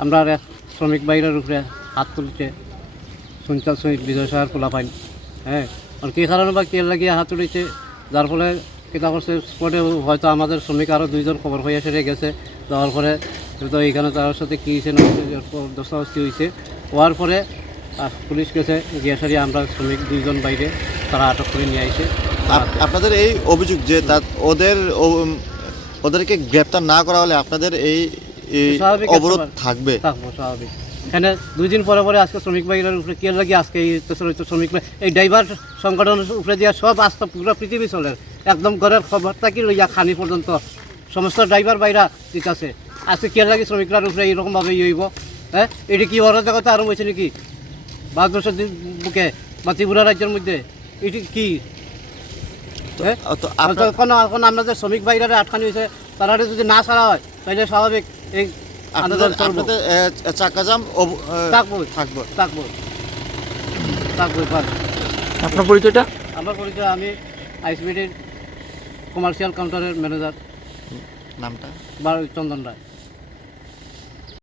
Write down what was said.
আমরা আর শ্রমিক বাইরের উপরে হাত তুলছে শুনতে শুনি বিজয় সাহার খোলা পাইন হ্যাঁ? আর কী কারণে বা কে লাগিয়ে হাত তুলেছে? যার ফলে কিতা করছে স্পটে হয়তো আমাদের শ্রমিক আরও দুইজন খবর হয়ে সেরে গেছে। যাওয়ার পরে তো এইখানে তার সাথে কী হয়েছে, না দস্তাবস্তি হয়েছে? হওয়ার পরে পুলিশ গেছে, গিয়ে সারি আমরা শ্রমিক দুইজন বাইরে তারা আটক করে নিয়ে আপ- আপনাদের এই অভিযোগ যে ওদের ওদেরকে গ্রেপ্তার না করা হলে আপনাদের এই এই অবরোধ থাকবে। থাকব স্বাভাবিক। এখানে দুই দিন পরে পরে আজকে শ্রমিক ভাইয়ের উপরে কে লাগে? আজকে এই শ্রমিক এই ড্রাইভার সংগঠনের উপরে দিয়া সব আস্থা পুরো পৃথিবী চলে। একদম ঘরের খবর থাকি লইয়া খানি পর্যন্ত সমস্ত ড্রাইভার বাইরা দিতেছে। আজকে কে লাগে শ্রমিকরার উপরে এইরকমভাবে ইয়ে হইব? হ্যাঁ? এটি কি অরাজকতা আরম্ভ হয়েছে নাকি? ভারতবর্ষের বুকে বা ত্রিপুরা রাজ্যের মধ্যে? এটি কি? হ্যাঁ? এখন আমাদের শ্রমিক ভাইরা আটকানি হয়েছে তারা যদি না ছাড়া হয় তাহলে স্বাভাবিক এই আন্দোলন চলবো আপনাদের জাম থাকব। থাকব থাকব থাকব আপনার পরিচয়টা? আমার পরিচয় আমি আইসবিটির কমার্শিয়াল কাউন্টারের ম্যানেজার নামটা? বা চন্দন রায়।